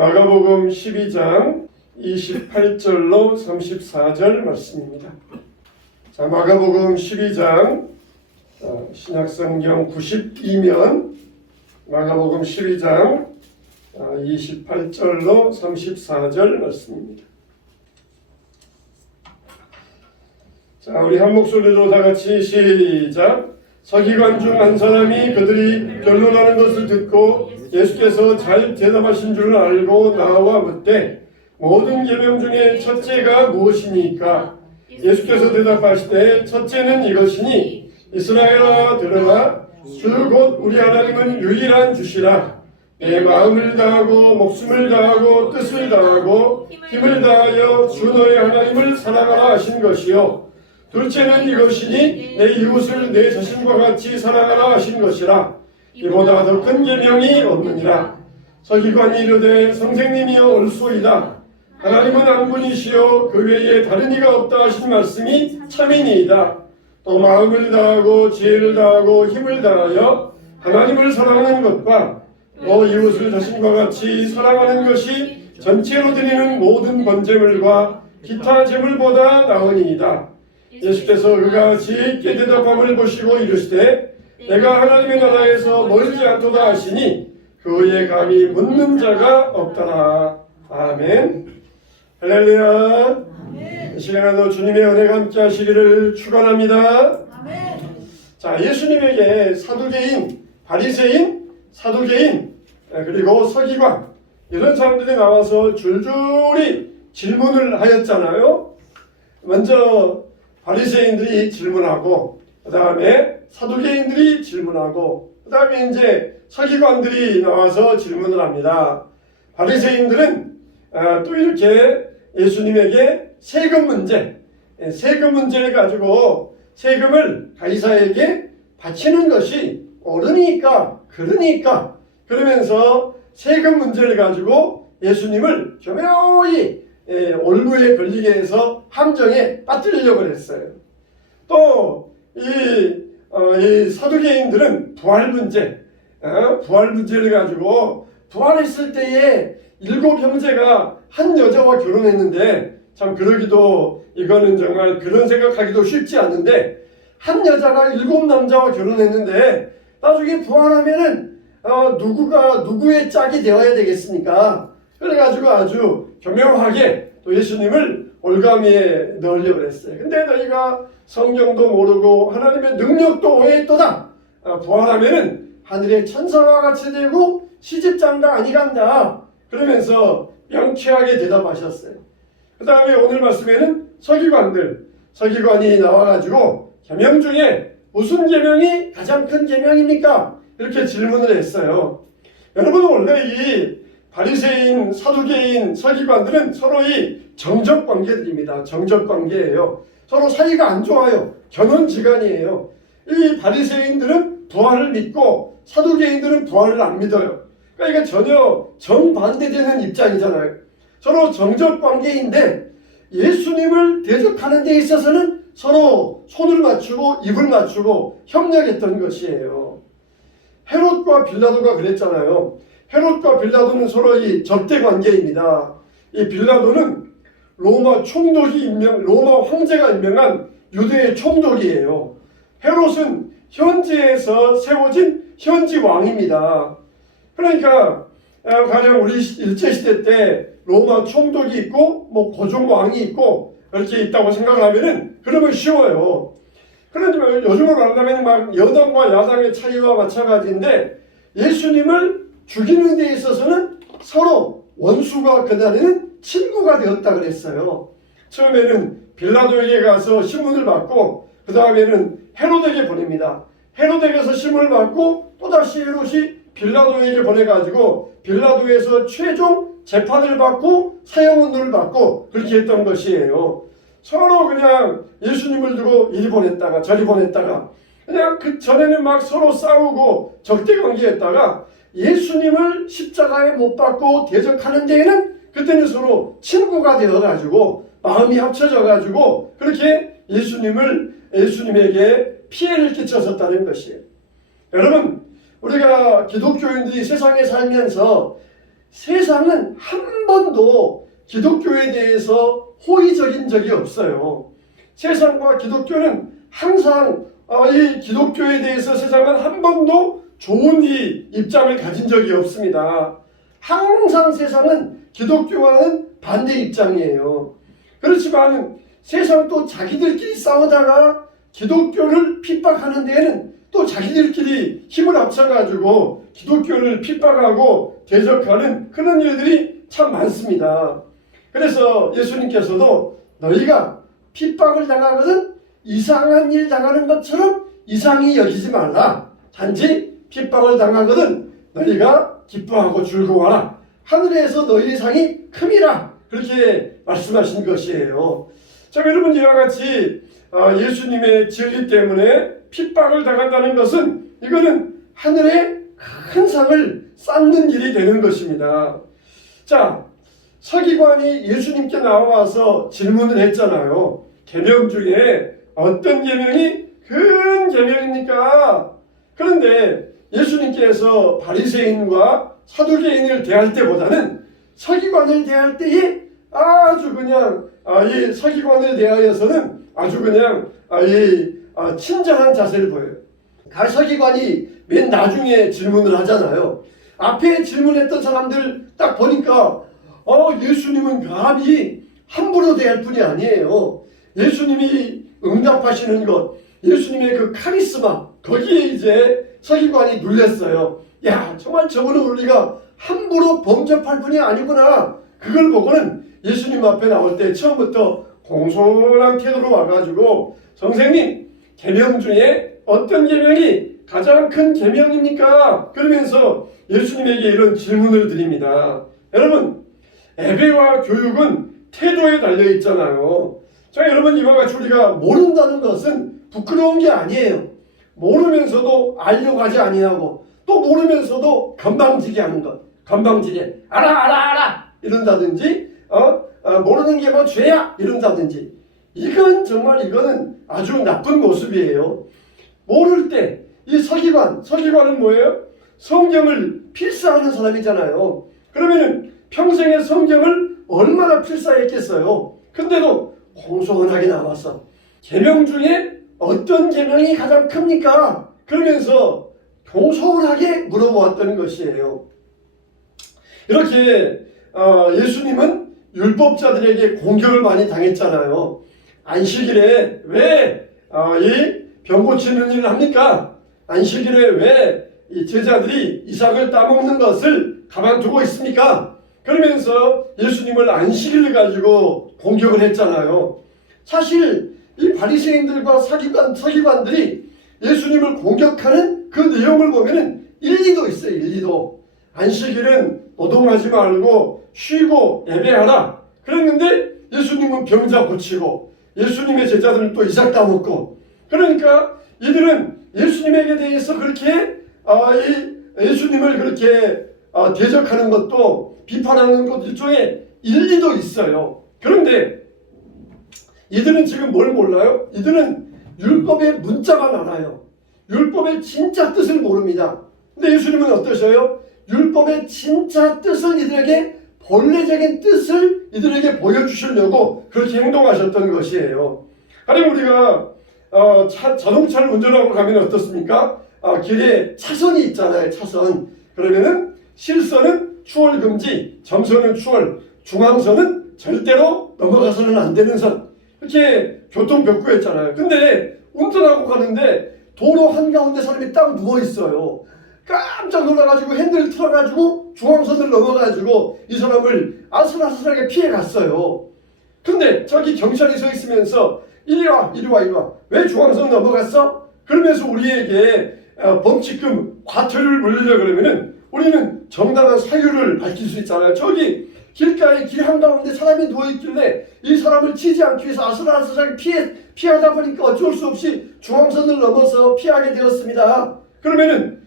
마가복음 12장 28절로 34절 말씀입니다. 자, 마가복음 12장 신약성경 92면 마가복음 12장 28절로 34절 말씀입니다. 자, 우리 한 목소리로 다 같이 시작. 서기관 중 한 사람이 그들이 변론하는 것을 듣고 예수께서 잘 대답하신 줄 알고 나와 묻되 모든 계명 중에 첫째가 무엇이니까? 예수께서 대답하시되 첫째는 이것이니 이스라엘아 들으라. 주 곧 우리 하나님은 유일한 주시라. 내 마음을 다하고 목숨을 다하고 뜻을 다하고 힘을 다하여 주 너의 하나님을 사랑하라 하신 것이요. 둘째는 이것이니 내 이웃을 내 자신과 같이 사랑하라 하신 것이라. 이보다 더 큰 계명이 없느니라. 서기관이 이르되 선생님이여 옳소이다. 하나님은 한 분이시요 그 외에 다른 이가 없다 하신 말씀이 참이니이다. 또 마음을 다하고 지혜를 다하고 힘을 다하여 하나님을 사랑하는 것과 또 이웃을 자신과 같이 사랑하는 것이 전체로 드리는 모든 번제물과 기타 제물보다 나으니이다. 예수께서 그가 지혜 있게 대답함을 보시고 이르시되 내가 하나님의 나라에서 멀지 않도다 하시니 그에 감히 묻는 자가 없더라. 아멘. 할렐루야. 이 시간에도 주님의 은혜가 함께 하시기를 축원합니다. 아멘. 자, 예수님에게 사두개인, 바리새인, 사두개인, 그리고 서기관 이런 사람들이 나와서 줄줄이 질문을 하였잖아요. 먼저 바리새인들이 질문하고 그 다음에 사두개인들이 질문하고 그 다음에 이제 서기관들이 나와서 질문을 합니다. 바리새인들은 또 이렇게 예수님에게 세금 문제를 가지고 세금을 가이사에게 바치는 것이 옳으니까 그러니까 그러면서 세금 문제를 가지고 예수님을 교묘히 올무에 걸리게 해서 함정에 빠뜨리려고 했어요. 또 이 사두개인들은 부활 문제를 가지고 부활했을 때에 7 형제가 한 여자와 결혼했는데 참 그러기도 이거는 정말 그런 생각하기도 쉽지 않은데 한 여자가 7 남자와 결혼했는데 나중에 부활하면은 누구가 누구의 짝이 되어야 되겠습니까? 그래가지고 아주 교묘하게 또 예수님을 올가미에 넣으려고 했어요. 근데 너희가 성경도 모르고 하나님의 능력도 오해했도다. 부활하면은 하늘의 천사와 같이 되고 시집장가 아니간다. 그러면서 명쾌하게 대답하셨어요. 그 다음에 오늘 말씀에는 서기관이 나와가지고 계명 중에 무슨 계명이 가장 큰 계명입니까? 이렇게 질문을 했어요. 여러분 원래 이 바리새인, 사두개인, 서기관들은 서로의 정적관계들입니다. 정적관계예요. 서로 사이가 안 좋아요. 견혼지간이에요. 이 바리새인들은 부활을 믿고 사두개인들은 부활을 안 믿어요. 그러니까 전혀 정반대되는 입장이잖아요. 서로 정적관계인데 예수님을 대적하는 데 있어서는 서로 손을 맞추고 입을 맞추고 협력했던 것이에요. 헤롯과 빌라도가 그랬잖아요. 헤롯과 빌라도는 서로의 적대관계입니다. 이 빌라도는 로마 황제가 임명한 유대의 총독이에요. 헤롯은 현지에서 세워진 현지 왕입니다. 그러니까 가령 우리 일제시대 때 로마 총독이 있고 뭐 고종왕이 있고 이렇게 있다고 생각을 하면은 그러면 쉬워요. 그런데 요즘으로 말하면 막 여당과 야당의 차이와 마찬가지인데 예수님을 죽이는 데 있어서는 서로 원수가 그날에는 친구가 되었다 그랬어요. 처음에는 빌라도에게 가서 신문을 받고 그 다음에는 헤롯에게 보냅니다. 헤롯에게서 신문을 받고 또다시 헤롯이 빌라도에게 보내가지고 빌라도에서 최종 재판을 받고 사형운동을 받고 그렇게 했던 것이에요. 서로 그냥 예수님을 두고 이리 보냈다가 저리 보냈다가 그냥 그 전에는 막 서로 싸우고 적대관계했다가 예수님을 십자가에 못 박고 대적하는 데에는 그때는 서로 친구가 되어가지고 마음이 합쳐져가지고 그렇게 예수님에게 피해를 끼쳤었다는 것이에요. 여러분 우리가 기독교인들이 세상에 살면서 세상은 한 번도 기독교에 대해서 호의적인 적이 없어요. 세상과 기독교는 항상 이 기독교에 대해서 세상은 한 번도 좋은 입장을 가진 적이 없습니다. 항상 세상은 기독교와는 반대 입장이에요. 그렇지만 세상도 자기들끼리 싸우다가 기독교를 핍박하는 데에는 또 자기들끼리 힘을 합쳐가지고 기독교를 핍박하고 대적하는 그런 일들이 참 많습니다. 그래서 예수님께서도 너희가 핍박을 당하거든 이상한 일 당하는 것처럼 이상히 여기지 말라. 단지 핍박을 당하거든 너희가 기뻐하고 즐거워하라. 하늘에서 너희의 상이 큼이라. 그렇게 말씀하신 것이에요. 자, 여러분, 이와 같이 예수님의 진리 때문에 핍박을 당한다는 것은 이거는 하늘의 큰 상을 쌓는 일이 되는 것입니다. 자, 서기관이 예수님께 나와서 질문을 했잖아요. 계명 중에 어떤 계명이 큰 계명입니까? 그런데 예수님께서 바리새인과 사두개인을 대할 때보다는 서기관을 대할 때에 아주 그냥 이 서기관을 대하여서는 아주 그냥 친절한 자세를 보여요. 서기관이 맨 나중에 질문을 하잖아요. 앞에 질문했던 사람들 딱 보니까 예수님은 감히 함부로 대할 뿐이 아니에요. 예수님이 응답하시는 것, 예수님의 그 카리스마, 거기에 이제 서기관이 놀랐어요. 야, 정말 저분은 우리가 함부로 범접할 분이 아니구나. 그걸 보고는 예수님 앞에 나올 때 처음부터 공손한 태도로 와가지고 선생님, 계명 중에 어떤 계명이 가장 큰 계명입니까? 그러면서 예수님에게 이런 질문을 드립니다. 여러분, 예배와 교육은 태도에 달려 있잖아요. 자, 여러분, 이와 같이 우리가 모른다는 것은 부끄러운 게 아니에요. 모르면서도 알려고 하지 아니하고 또 모르면서도 건방지게 하는 것. 건방지게 알아 이런다든지 모르는 게 뭐 죄야 이런다든지 이거는 아주 나쁜 모습이에요. 모를 때 이 서기관은 뭐예요? 성경을 필사하는 사람이잖아요. 그러면은 평생에 성경을 얼마나 필사했겠어요. 근데도 공손하게 나와서 계명 중에 어떤 계명이 가장 큽니까? 그러면서 공손하게 물어보았다는 것이에요. 이렇게 예수님은 율법자들에게 공격을 많이 당했잖아요. 안식일에 왜 이 병 고치는 일을 합니까? 안식일에 왜 이 제자들이 이삭을 따먹는 것을 가만두고 있습니까? 그러면서 예수님을 안식일을 가지고 공격을 했잖아요. 사실 이 바리새인들과 서기관들이 예수님을 공격하는 그 내용을 보면은 일리도 있어요. 일리도. 안식일은 노동하지 말고 쉬고 예배하라. 그랬는데 예수님은 병자 고치고 예수님의 제자들은 또 이삭 따먹고, 그러니까 이들은 예수님에게 대해서 그렇게 예수님을 그렇게 대적하는 것도 비판하는 것 일종의 일리도 있어요. 그런데 이들은 지금 뭘 몰라요? 이들은 율법의 문자만 알아요. 율법의 진짜 뜻을 모릅니다. 근데 예수님은 어떠셔요? 율법의 진짜 뜻을 이들에게, 본래적인 뜻을 이들에게 보여주시려고 그렇게 행동하셨던 것이에요. 아니, 우리가 자동차를 운전하고 가면 어떻습니까? 길에 차선이 있잖아요. 차선. 그러면은 실선은 추월금지, 점선은 추월, 중앙선은 절대로 넘어가서는 안 되는 선. 이렇게 교통벽구였잖아요. 근데 운전하고 가는데 도로 한가운데 사람이 딱 누워있어요. 깜짝 놀라가지고 핸들을 틀어가지고 중앙선을 넘어가지고 이 사람을 아슬아슬하게 피해갔어요. 근데 저기 경찰이 서 있으면서 이리 와. 왜 중앙선 넘어갔어? 그러면서 우리에게 범칙금 과태료를 물리려 그러면은 우리는 정당한 사유를 밝힐 수 있잖아요. 저기 길가에 길 한가운데 사람이 누워있길래 이 사람을 치지 않기 위해서 아슬아슬하게 피하다 보니까 어쩔 수 없이 중앙선을 넘어서 피하게 되었습니다. 그러면은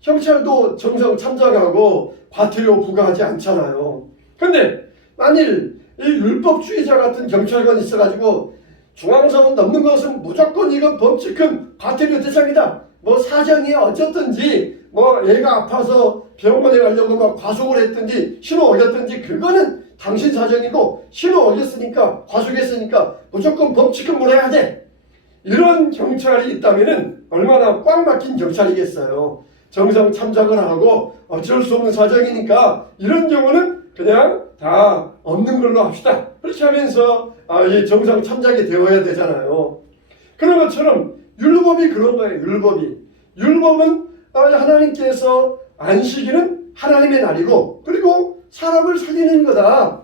경찰도 정상 참작하고 과태료 부과하지 않잖아요. 근데 만일 이 율법주의자 같은 경찰관이 있어가지고 중앙선 넘는 것은 무조건 이건 범칙금 과태료 대상이다, 뭐 사정이 어쨌든지 뭐 애가 아파서 병원에 가려고 막 과속을 했든지 신호 어겼든지 그거는 당신 사정이고 신호 어겼으니까 과속했으니까 무조건 법칙은 물어야 돼. 이런 경찰이 있다면은 얼마나 꽉 막힌 경찰이겠어요. 정상 참작을 하고 어쩔 수 없는 사정이니까 이런 경우는 그냥 다 없는 걸로 합시다. 그렇게 하면서 이 정상 참작이 되어야 되잖아요. 그런 것처럼 율법이 그런 거예요. 율법은 하나님께서 안식일은 하나님의 날이고 그리고 사람을 살리는 거다.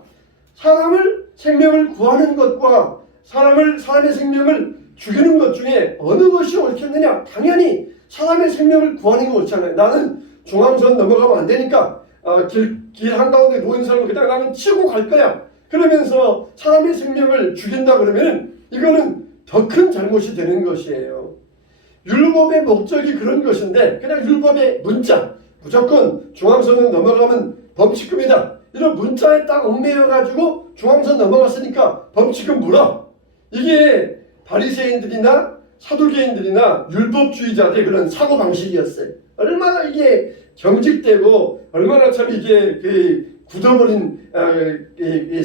사람을 생명을 구하는 것과 사람의 생명을 죽이는 것 중에 어느 것이 옳겠느냐? 당연히 사람의 생명을 구하는 게 옳잖아요. 나는 중앙선 넘어가면 안 되니까 길 한가운데 놓인 사람을 그냥 나는 치고 갈 거야. 그러면서 사람의 생명을 죽인다 그러면 이거는 더 큰 잘못이 되는 것이에요. 율법의 목적이 그런 것인데 그냥 율법의 문자 무조건 중앙선을 넘어가면 범칙금이다. 이런 문자에 딱 얽매여가지고 중앙선 넘어갔으니까 범칙금 물어. 이게 바리새인들이나 사두개인들이나 율법주의자들의 그런 사고방식이었어요. 얼마나 이게 경직되고 얼마나 참 이게 굳어버린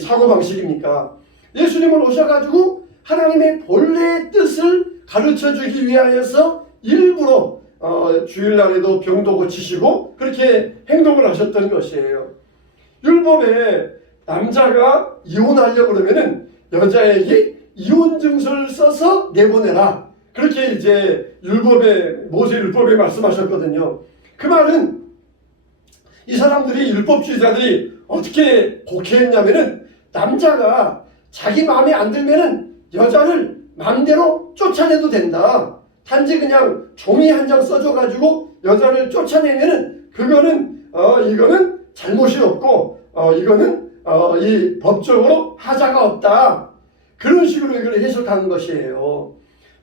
사고방식입니까? 예수님은 오셔가지고 하나님의 본래의 뜻을 가르쳐주기 위하여서 일부러 주일날에도 병도 고치시고 그렇게 행동을 하셨던 것이에요. 율법에 남자가 이혼하려고 그러면은 여자에게 이혼 증서를 써서 내보내라. 그렇게 이제 모세 율법에 말씀하셨거든요. 그 말은 이 사람들이 율법주의자들이 어떻게 곡해했냐면은 남자가 자기 마음에 안 들면은 여자를 마음대로 쫓아내도 된다. 단지 그냥 종이 한 장 써줘가지고 여자를 쫓아내면은 이거는 잘못이 없고 이거는 이 법적으로 하자가 없다. 그런 식으로 이걸 해석한 것이에요.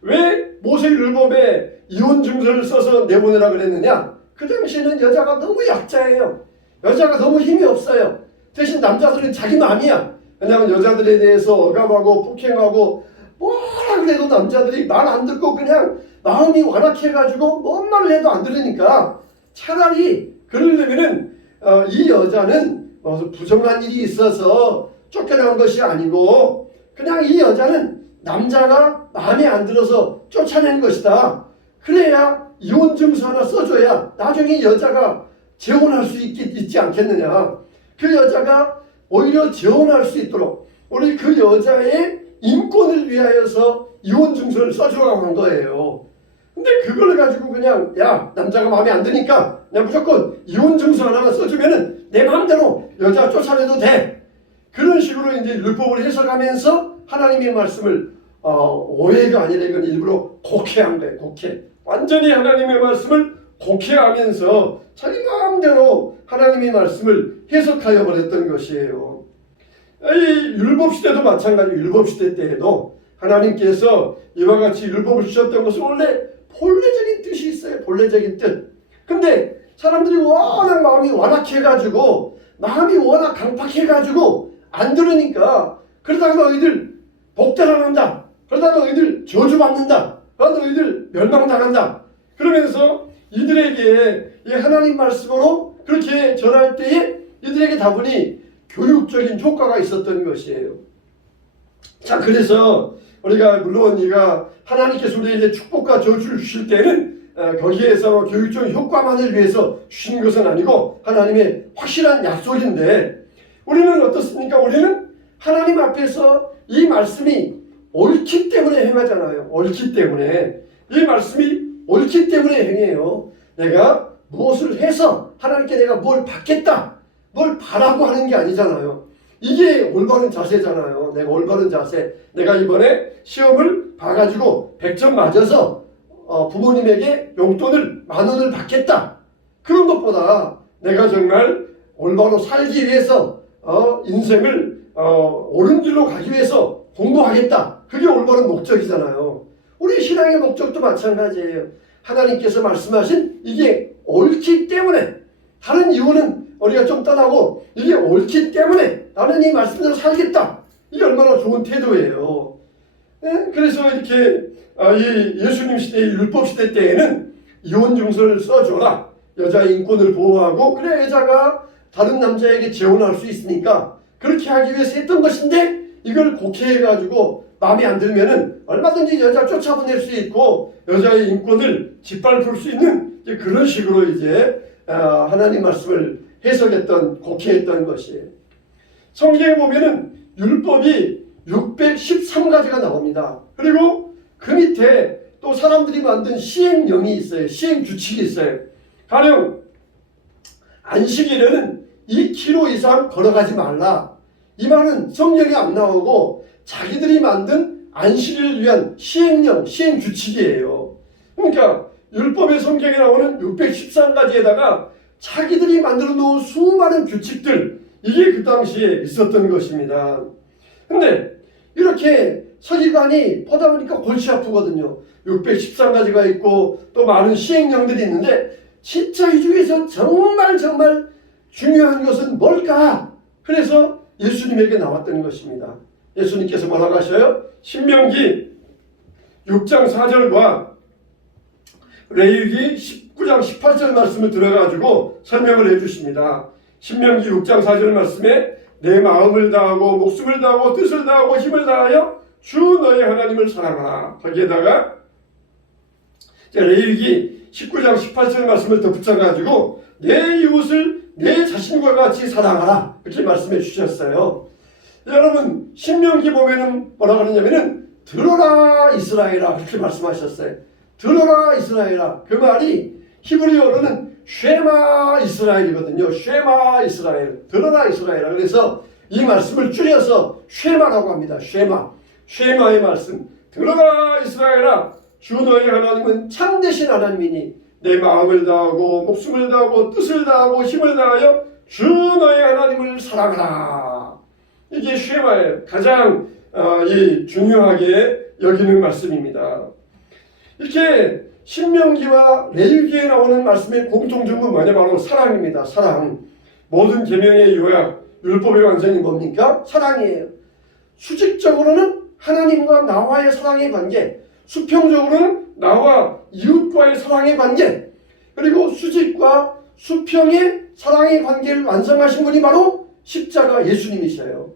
왜 모세 율법에 이혼 증서를 써서 내보내라 그랬느냐? 그 당시에는 여자가 너무 약자예요. 여자가 너무 힘이 없어요. 대신 남자들은 자기 마음이야. 왜냐하면 여자들에 대해서 억압하고 폭행하고 뭐라 그래도 남자들이 말 안 듣고 그냥 마음이 완악해가지고 뭔 말을 해도 안 들으니까 차라리 그러려면은 이 여자는 부정한 일이 있어서 쫓겨난 것이 아니고 그냥 이 여자는 남자가 마음에 안 들어서 쫓아낸 것이다. 그래야 이혼 증서 하나 써줘야 나중에 여자가 재혼할 수 있지 않겠느냐. 그 여자가 오히려 재혼할 수 있도록 우리 그 여자의 인권을 위하여서 이혼 증서를 써주라고 한 거예요. 근데 그걸 가지고 그냥 남자가 마음에 안 드니까 그냥 무조건 이혼 증서 하나만 써주면은 내 마음대로 여자 쫓아내도 돼. 그런 식으로 이제 율법을 해석하면서 하나님의 말씀을 오해가 아니라 이건 일부러 곡해한 거예요. 곡해. 완전히 하나님의 말씀을 곡해하면서 자기 마음대로 하나님의 말씀을 해석하여 버렸던 것이에요. 이 율법시대도 마찬가지예요. 율법시대 때에도 하나님께서 이와 같이 율법을 주셨던 것은 원래 본래적인 뜻이 있어요. 본래적인 뜻. 근데 사람들이 워낙 마음이 완악해가지고 마음이 워낙 강팍해가지고 안 들으니까 그러다가 너희들 복달 안 한다. 그러다가 너희들 저주받는다. 그러다가 너희들 멸망당한다. 그러면서 이들에게 이 하나님 말씀으로 그렇게 전할 때에 이들에게 다분히 교육적인 효과가 있었던 것이에요. 자, 그래서 우리가 물론 하나님께서 우리에게 축복과 저주를 주실 때는 거기에서 교육적인 효과만을 위해서 주신 것은 아니고 하나님의 확실한 약속인데 우리는 어떻습니까? 우리는 하나님 앞에서 이 말씀이 옳기 때문에 행하잖아요. 옳기 때문에. 이 말씀이 옳기 때문에 행해요. 내가 무엇을 해서 하나님께 내가 뭘 받겠다, 뭘 바라고 하는 게 아니잖아요. 이게 올바른 자세잖아요. 내가 올바른 자세. 내가 이번에 시험을 봐가지고 100점 맞아서 부모님에게 용돈을 10,000원을 받겠다. 그런 것보다 내가 정말 올바로 살기 위해서 인생을 옳은 길로 가기 위해서 공부하겠다. 그게 올바른 목적이잖아요. 우리 신앙의 목적도 마찬가지예요. 하나님께서 말씀하신 이게 옳기 때문에, 다른 이유는 우리가 좀 떠나고 이게 옳기 때문에 나는 이 말씀대로 살겠다. 이게 얼마나 좋은 태도예요. 그래서 이렇게 이 예수님 시대, 율법 시대 때에는 이혼 증서를 써줘라. 여자의 인권을 보호하고 그래 여자가 다른 남자에게 재혼할 수 있으니까 그렇게 하기 위해서 했던 것인데 이걸 곡해해가지고 마음에 안 들면은 얼마든지 여자 쫓아보낼 수 있고 여자의 인권을 짓밟을 수 있는 이제 그런 식으로 이제 하나님 말씀을 해석했던 곡해했던 것이에요. 성경에 보면은 율법이 613가지가 나옵니다. 그리고 그 밑에 또 사람들이 만든 시행령이 있어요. 시행규칙이 있어요. 가령 안식일에는 2km 이상 걸어가지 말라. 이 말은 성경에 안 나오고 자기들이 만든 안식일을 위한 시행령, 시행규칙이에요. 그러니까 율법의 성경에 나오는 613가지에다가 자기들이 만들어 놓은 수많은 규칙들, 이게 그 당시에 있었던 것입니다. 근데 이렇게 서기관이 보다 보니까 골치 아프거든요. 613가지가 있고 또 많은 시행령들이 있는데 진짜 이 중에서 정말 중요한 것은 뭘까? 그래서 예수님에게 나왔던 것입니다. 예수님께서 뭐라고 하셔요? 신명기 6장 4절과 레위기 19장 18절 말씀을 들어가지고 설명을 해주십니다. 신명기 6장 4절 말씀에 내 마음을 다하고 목숨을 다하고 뜻을 다하고 힘을 다하여 주 너의 하나님을 사랑하라. 거기에다가 레위기 19장 18절 말씀을 덧붙여가지고 내 이웃을 내 자신과 같이 사랑하라. 이렇게 말씀해 주셨어요. 여러분 신명기 보면은 뭐라고 하느냐면은 들어라 이스라엘아 그렇게 말씀하셨어요. 들어라 이스라엘아. 그 말이 히브리어로는 쉐마 이스라엘이거든요. 쉐마 이스라엘. 들어라 이스라엘아. 그래서 이 말씀을 줄여서 쉐마라고 합니다. 쉐마의 말씀. 들어라 이스라엘아. 주 너의 하나님은 참되신 하나님이니 내 마음을 다하고 목숨을 다하고 뜻을 다하고 힘을 다하여 주 너의 하나님을 사랑하라. 이게 쉐마의 가장 중요하게 여기는 말씀입니다. 이렇게 신명기와 레위기에 나오는 말씀의 공통점은 뭐냐? 바로 사랑입니다. 사랑. 모든 계명의 요약, 율법의 완성이 뭡니까? 사랑이에요. 수직적으로는 하나님과 나와의 사랑의 관계, 수평적으로는 나와 이웃과의 사랑의 관계, 그리고 수직과 수평의 사랑의 관계를 완성하신 분이 바로 십자가 예수님이셔요.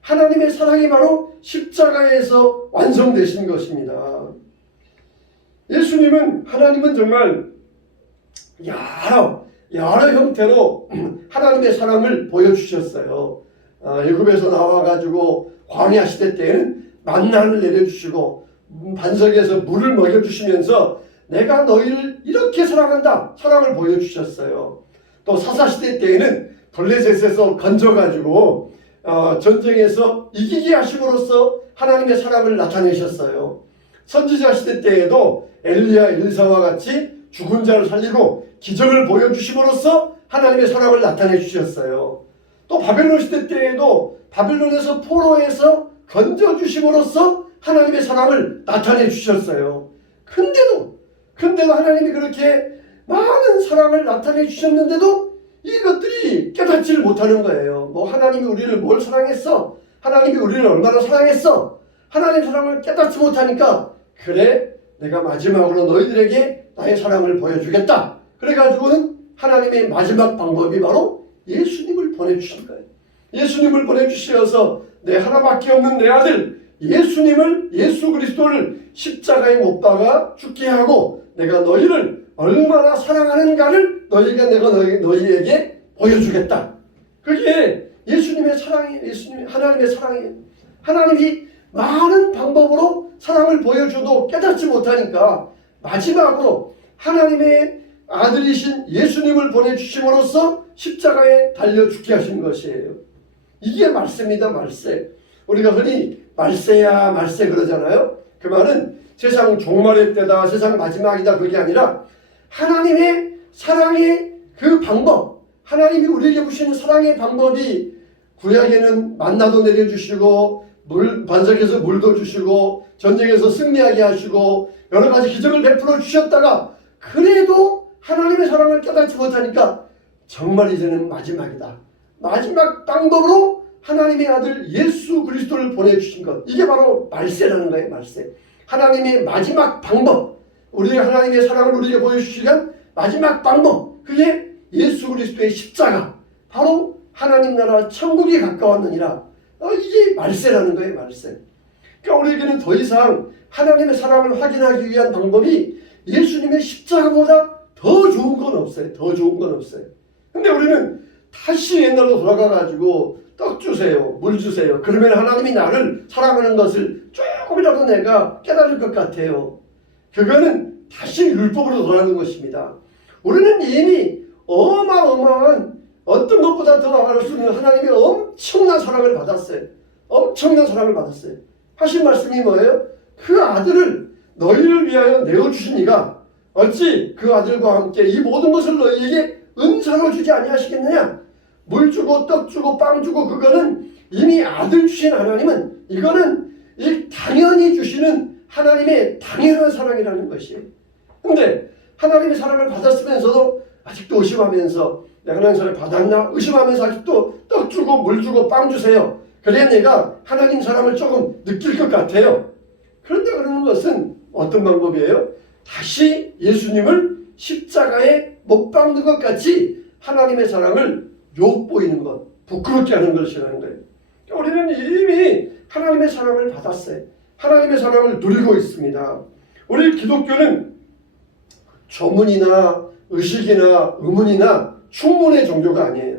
하나님의 사랑이 바로 십자가에서 완성되신 것입니다. 예수님은 하나님은 정말 여러 형태로 하나님의 사랑을 보여주셨어요. 애굽에서 나와가지고 광야 시대 때에는 만나를 내려주시고 반석에서 물을 먹여주시면서 내가 너희를 이렇게 사랑한다 사랑을 보여주셨어요. 또 사사시대 때에는 블레셋에서 건져가지고 전쟁에서 이기게 하심으로써 하나님의 사랑을 나타내셨어요. 선지자 시대 때에도 엘리야 엘리사와 같이 죽은 자를 살리고 기적을 보여주심으로써 하나님의 사랑을 나타내 주셨어요. 또 바벨론 시대 때에도 바벨론에서 포로에서 건져주심으로써 하나님의 사랑을 나타내 주셨어요. 근데도 하나님이 그렇게 많은 사랑을 나타내 주셨는데도 이것들이 깨닫지를 못하는 거예요. 하나님이 우리를 뭘 사랑했어? 하나님이 우리를 얼마나 사랑했어? 하나님의 사랑을 깨닫지 못하니까 그래 내가 마지막으로 너희들에게 나의 사랑을 보여주겠다. 그래가지고는 하나님의 마지막 방법이 바로 예수님을 보내주신 거예요. 예수님을 보내주셔서 내 하나밖에 없는 내 아들 예수 그리스도를 십자가에 못 박아 죽게 하고 내가 너희를 얼마나 사랑하는가를 너희에게 보여주겠다. 그게 예수님의 사랑이에요. 하나님의 사랑이에요. 하나님이 많은 방법으로 사랑을 보여줘도 깨닫지 못하니까 마지막으로 하나님의 아들이신 예수님을 보내주심으로써 십자가에 달려 죽게 하신 것이에요. 이게 말세입니다. 말세. 우리가 흔히 말세야 말세 그러잖아요. 그 말은 세상 종말의 때다, 세상 마지막이다 그게 아니라 하나님의 사랑의 그 방법, 하나님이 우리에게 주시는 사랑의 방법이 구약에는 만나도 내려주시고 반석에서 물도 주시고 전쟁에서 승리하게 하시고 여러 가지 기적을 베풀어 주셨다가 그래도 하나님의 사랑을 깨닫지 못하니까 정말 이제는 마지막이다. 마지막 방법으로 하나님의 아들 예수 그리스도를 보내주신 것. 이게 바로 말세라는 거예요. 말세. 하나님의 마지막 방법. 우리 하나님의 사랑을 우리에게 보여주시는 마지막 방법. 그게 예수 그리스도의 십자가, 바로 하나님 나라 천국이 가까웠느니라. 이게 말세라는 거예요. 말세. 그러니까 우리에게는 더 이상 하나님의 사랑을 확인하기 위한 방법이 예수님의 십자가보다 더 좋은 건 없어요. 더 좋은 건 없어요. 근데 우리는 다시 옛날로 돌아가가지고 떡 주세요, 물 주세요. 그러면 하나님이 나를 사랑하는 것을 조금이라도 내가 깨달을 것 같아요. 그거는 다시 율법으로 돌아가는 것입니다. 우리는 이미 어마어마한 어떤 것보다 더 나아갈 수 있는 하나님의 엄청난 사랑을 받았어요. 엄청난 사랑을 받았어요. 하신 말씀이 뭐예요? 그 아들을 너희를 위하여 내어주신 이가 어찌 그 아들과 함께 이 모든 것을 너희에게 은사로 주지 아니하시겠느냐? 물 주고 떡 주고 빵 주고 그거는 이미 아들 주신 하나님은 이거는 당연히 주시는 하나님의 당연한 사랑이라는 것이에요. 근데 하나님의 사랑을 받았으면서도 아직도 의심하면서 내가 하나님 사랑을 받았나? 의심하면서 아직도 떡 주고 물 주고 빵 주세요. 그래야 내가 하나님 사랑을 조금 느낄 것 같아요. 그런데 그러는 것은 어떤 방법이에요? 다시 예수님을 십자가에 못 박는 것 같이 하나님의 사랑을 욕보이는 것, 부끄럽게 하는 것이라는 거예요. 우리는 이미 하나님의 사랑을 받았어요. 하나님의 사랑을 누리고 있습니다. 우리 기독교는 조문이나 의식이나 의문이나 충문의 종교가 아니에요.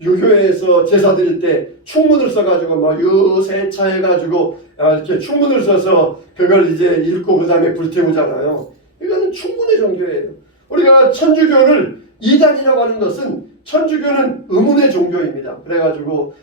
유교에서 제사 드릴 때 충문을 써가지고 뭐 유세차 해가지고 이렇게 충문을 써서 그걸 이제 읽고 그 다음에 불태우잖아요. 이거는 충문의 종교예요. 우리가 천주교를 이단이라고 하는 것은 천주교는 의문의 종교입니다. 그래가지고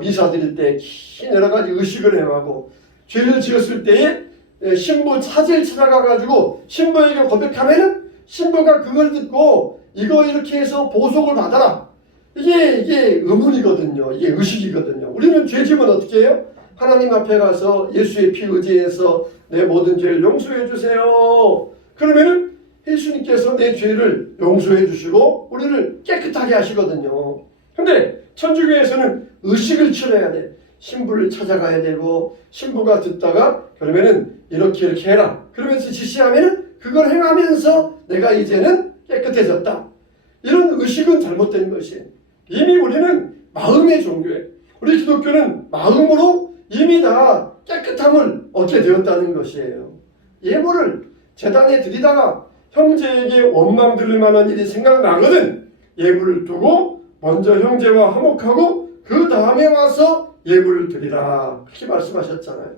미사 드릴 때 긴 여러 가지 의식을 해가고 죄를 지었을 때에 신부 사제를 찾아가가지고 신부에게 고백하면은 신부가 그걸 듣고 이거 이렇게 해서 보속을 받아라. 이게 의문이거든요. 이게 의식이거든요. 우리는 죄지면 어떻게 해요? 하나님 앞에 가서 예수의 피 의지해서 내 모든 죄를 용서해 주세요. 그러면은 예수님께서 내 죄를 용서해 주시고 우리를 깨끗하게 하시거든요. 근데 천주교에서는 의식을 치러야 돼. 신부를 찾아가야 되고 신부가 듣다가 그러면은 이렇게 해라. 그러면서 지시하면은 그걸 행하면서 내가 이제는 깨끗해졌다. 이런 의식은 잘못된 것이에요. 이미 우리는 마음의 종교예요. 우리 기독교는 마음으로 이미 다 깨끗함을 얻게 되었다는 것이에요. 예물을 제단에 드리다가 형제에게 원망 들을 만한 일이 생각나거든 예물을 두고 먼저 형제와 화목하고 그 다음에 와서 예물을 드리라. 그렇게 말씀하셨잖아요.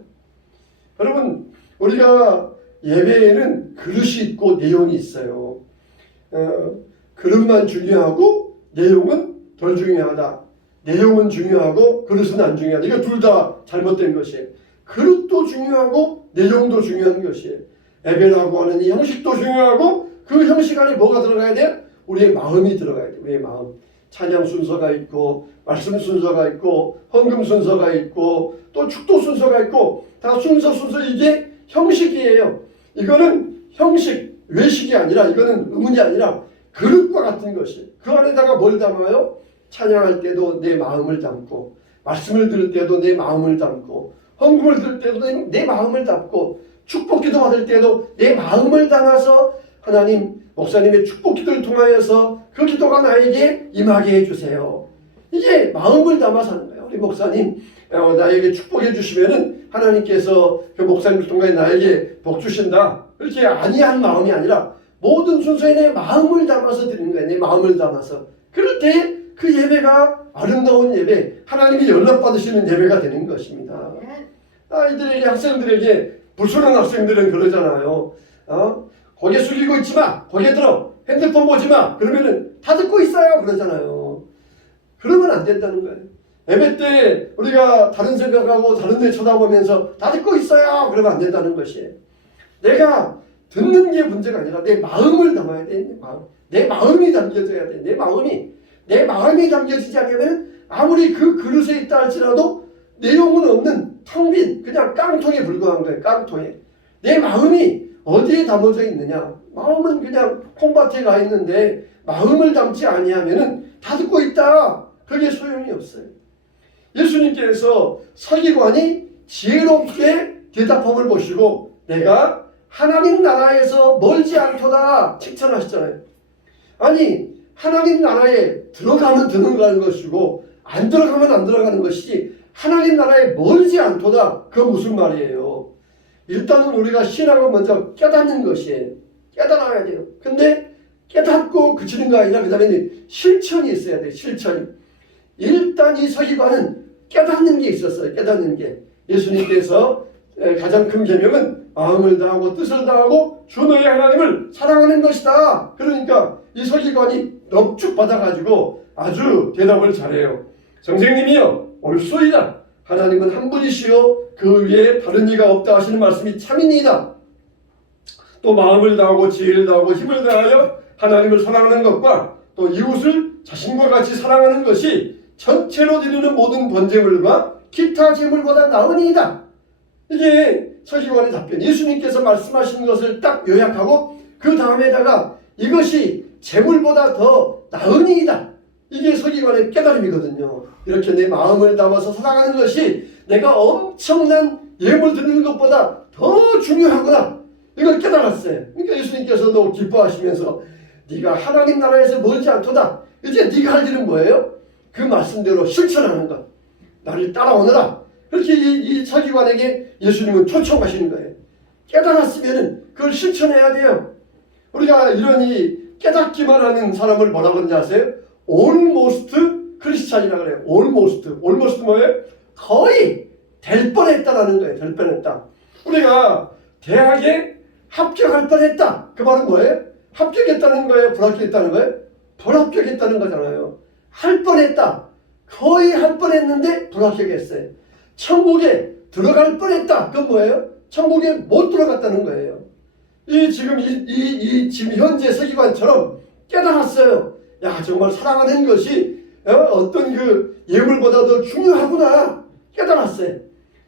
여러분 우리가 예배에는 그릇이 있고 내용이 있어요. 그릇만 중요하고 내용은 덜 중요하다. 내용은 중요하고 그릇은 안 중요하다. 이거 둘 다 잘못된 것이에요. 그릇도 중요하고 내용도 중요한 것이에요. 예배라고 하는 이 형식도 중요하고 그 형식 안에 뭐가 들어가야 돼요? 우리의 마음이 들어가야 돼요. 우리의 마음. 찬양 순서가 있고 말씀 순서가 있고 헌금 순서가 있고 또 축도 순서가 있고 다 순서 이게 형식이에요. 이거는 형식, 외식이 아니라 이거는 의문이 아니라 그릇과 같은 것이. 그 안에다가 뭘 담아요? 찬양할 때도 내 마음을 담고 말씀을 들을 때도 내 마음을 담고 헌금을 들을 때도 내 마음을 담고 축복기도 받을 때도 내 마음을 담아서 하나님 목사님의 축복기도를 통하여서 그 기도가 나에게 임하게 해주세요. 이게 마음을 담아서 하는 거예요. 우리 목사님 나에게 축복해 주시면은 하나님께서 그 목사님을 통해 나에게 복 주신다. 이렇게 아니한 마음이 아니라 모든 순서에 내 마음을 담아서 드리는 거예요. 내 마음을 담아서. 그럴 때 그 예배가 아름다운 예배, 하나님이 연락받으시는 예배가 되는 것입니다. 아이들에게, 학생들에게, 불순한 학생들은 그러잖아요. 고개 숙이고 있지 마. 고개 들어. 핸드폰 보지 마. 그러면은 다 듣고 있어요. 그러잖아요. 그러면 안 된다는 거예요. 예배 때 우리가 다른 생각하고 다른 데 쳐다보면서 다 듣고 있어요. 그러면 안 된다는 것이에요. 내가 듣는 게 문제가 아니라 내 마음을 담아야 돼. 내 마음이 담겨져야 돼. 내 마음이 담겨지지 않으면 아무리 그 그릇에 있다 할지라도 내용은 없는 텅 빈 그냥 깡통에 불과한 거예요. 깡통에. 내 마음이 어디에 담아져 있느냐. 마음은 그냥 콩밭에 가 있는데 마음을 담지 아니하면은 다 듣고 있다. 그게 소용이 없어요. 예수님께서 서기관이 지혜롭게 대답함을 보시고 내가 하나님 나라에서 멀지 않도다 칭찬하셨잖아요. 아니 하나님 나라에 들어가면 들어가는 것이고 안 들어가면 안 들어가는 것이지 하나님 나라에 멀지 않도다. 그건 무슨 말이에요? 일단은 우리가 신앙을 먼저 깨닫는 것이에요. 깨달아야 돼요. 근데 깨닫고 그치는 거 아니라 그 다음에 실천이 있어야 돼요. 실천이. 일단 이 서기관은 깨닫는 게 있었어요. 깨닫는 게. 예수님께서 가장 큰 계명은 마음을 다하고 뜻을 다하고 주 너의 하나님을 사랑하는 것이다. 그러니까 이 서기관이 넙죽 받아가지고 아주 대답을 잘해요. 선생님이여 옳소이다. 하나님은 한 분이시요 그 위에 다른 이가 없다 하시는 말씀이 참이니이다. 또 마음을 다하고 지혜를 다하고 힘을 다하여 하나님을 사랑하는 것과 또 이웃을 자신과 같이 사랑하는 것이 전체로 드리는 모든 번제물과 기타 제물보다 나으니이다. 이게 서기관의 답변. 예수님께서 말씀하신 것을 딱 요약하고 그 다음에다가 이것이 제물보다 더 나으니이다. 이게 서기관의 깨달음이거든요. 이렇게 내 마음을 담아서 살아가는 것이 내가 엄청난 예물 드리는 것보다 더 중요하구나. 이걸 깨달았어요. 그러니까 예수님께서도 기뻐하시면서 네가 하나님 나라에서 멀지 않도다. 이제 네가 할 일은 뭐예요? 그 말씀대로 실천하는 것. 나를 따라오너라. 그렇게 이 서기관에게 예수님은 초청하시는 거예요. 깨달았으면 그걸 실천해야 돼요. 우리가 이런 이 깨닫기만 하는 사람을 뭐라고 하는지 아세요? almost 크리스찬이라고 그래요. almost 뭐예요? 거의 될 뻔했다라는 거예요. 될 뻔했다. 우리가 대학에 합격할 뻔했다. 그 말은 뭐예요? 합격했다는 거예요? 불합격했다는 거예요? 불합격했다는 거잖아요. 할 뻔했다. 거의 할 뻔했는데 불합격했어요. 천국에 들어갈 뻔했다. 그건 뭐예요? 천국에 못 들어갔다는 거예요. 지금 지금 현재 서기관처럼 깨달았어요. 야, 정말 사랑하는 것이 어떤 그 예물보다 더 중요하구나. 깨달았어요.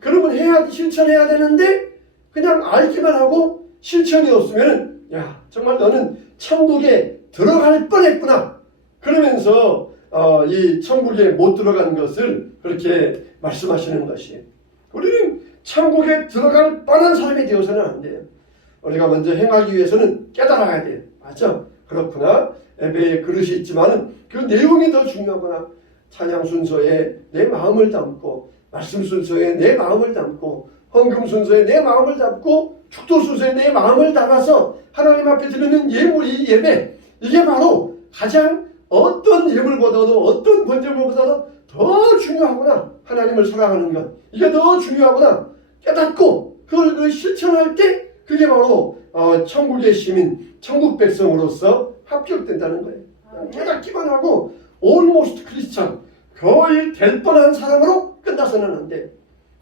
그러면 실천해야 되는데 그냥 알기만 하고 실천이 없으면 야, 정말 너는 천국에 들어갈 뻔했구나. 그러면서 이 천국에 못 들어간 것을 그렇게 말씀하시는 것이에요. 우리는 천국에 들어갈 뻔한 사람이 되어서는 안 돼요. 우리가 먼저 행하기 위해서는 깨달아야 돼요. 맞죠? 그렇구나. 예배의 그릇이 있지만 그 내용이 더 중요하구나. 찬양 순서에 내 마음을 담고 말씀 순서에 내 마음을 담고 헌금 순서에 내 마음을 담고 축도 순서에 내 마음을 담아서 하나님 앞에 드리는 예물이 예배. 이게 바로 가장 어떤 예물보다도 어떤 번제물보다도 더 중요하구나. 하나님을 사랑하는 것. 이게 더 중요하구나. 깨닫고 그걸 실천할 때 그게 바로 천국의 시민, 천국 백성으로서 합격된다는 거예요. 깨닫기만 하고 almost 크리스찬, 거의 될 뻔한 사람으로 끝나서는 안 돼.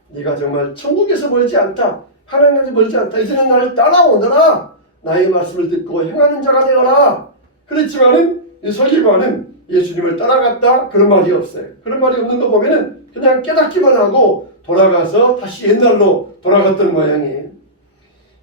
네가 정말 천국에서 멀지 않다. 하나님에서 멀지 않다. 이제는 나를 따라오너라. 나의 말씀을 듣고 행하는 자가 되어라. 그랬지만은 이 서기관은 예수님을 따라갔다. 그런 말이 없어요. 그런 말이 없는 거 보면은 그냥 깨닫기만 하고 돌아가서 다시 옛날로 돌아갔던 모양이에요.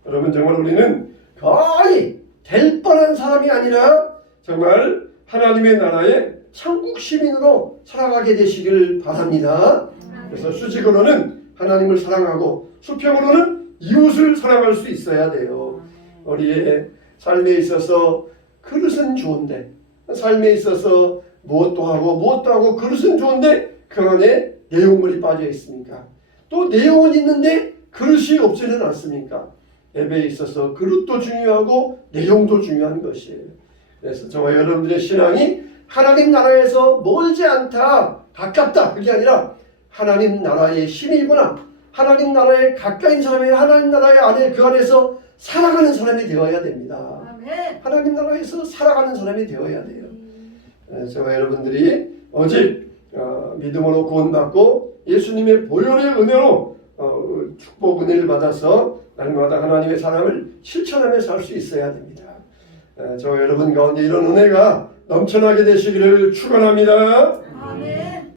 여러분 정말 우리는 거의 될 뻔한 사람이 아니라 정말 하나님의 나라의 천국 시민으로 살아가게 되시길 바랍니다. 그래서 수직으로는 하나님을 사랑하고 수평으로는 이웃을 사랑할 수 있어야 돼요. 우리의 삶에 있어서 그릇은 좋은데 삶에 있어서 무엇도 하고 그릇은 좋은데 그 안에 내용물이 빠져 있습니까? 또 내용은 있는데 그릇이 없지는 않습니까? 예배에 있어서 그릇도 중요하고 내용도 중요한 것이에요. 그래서 저와 여러분들의 신앙이 하나님 나라에서 멀지 않다, 가깝다 그게 아니라 하나님 나라의 시민이구나. 하나님 나라에 가까인 사람이 하나님 나라의 안에 그 안에서 살아가는 사람이 되어야 됩니다. 아멘. 하나님 나라에서 살아가는 사람이 되어야 돼요. 저와 여러분들이 오직 믿음으로 구원받고 예수님의 보혈의 은혜로 축복 은혜를 받아서 날마다 하나님의 사랑을 실천하며 살 수 있어야 됩니다. 저와 여러분 가운데 이런 은혜가 넘쳐나게 되시기를 축원합니다. 아멘.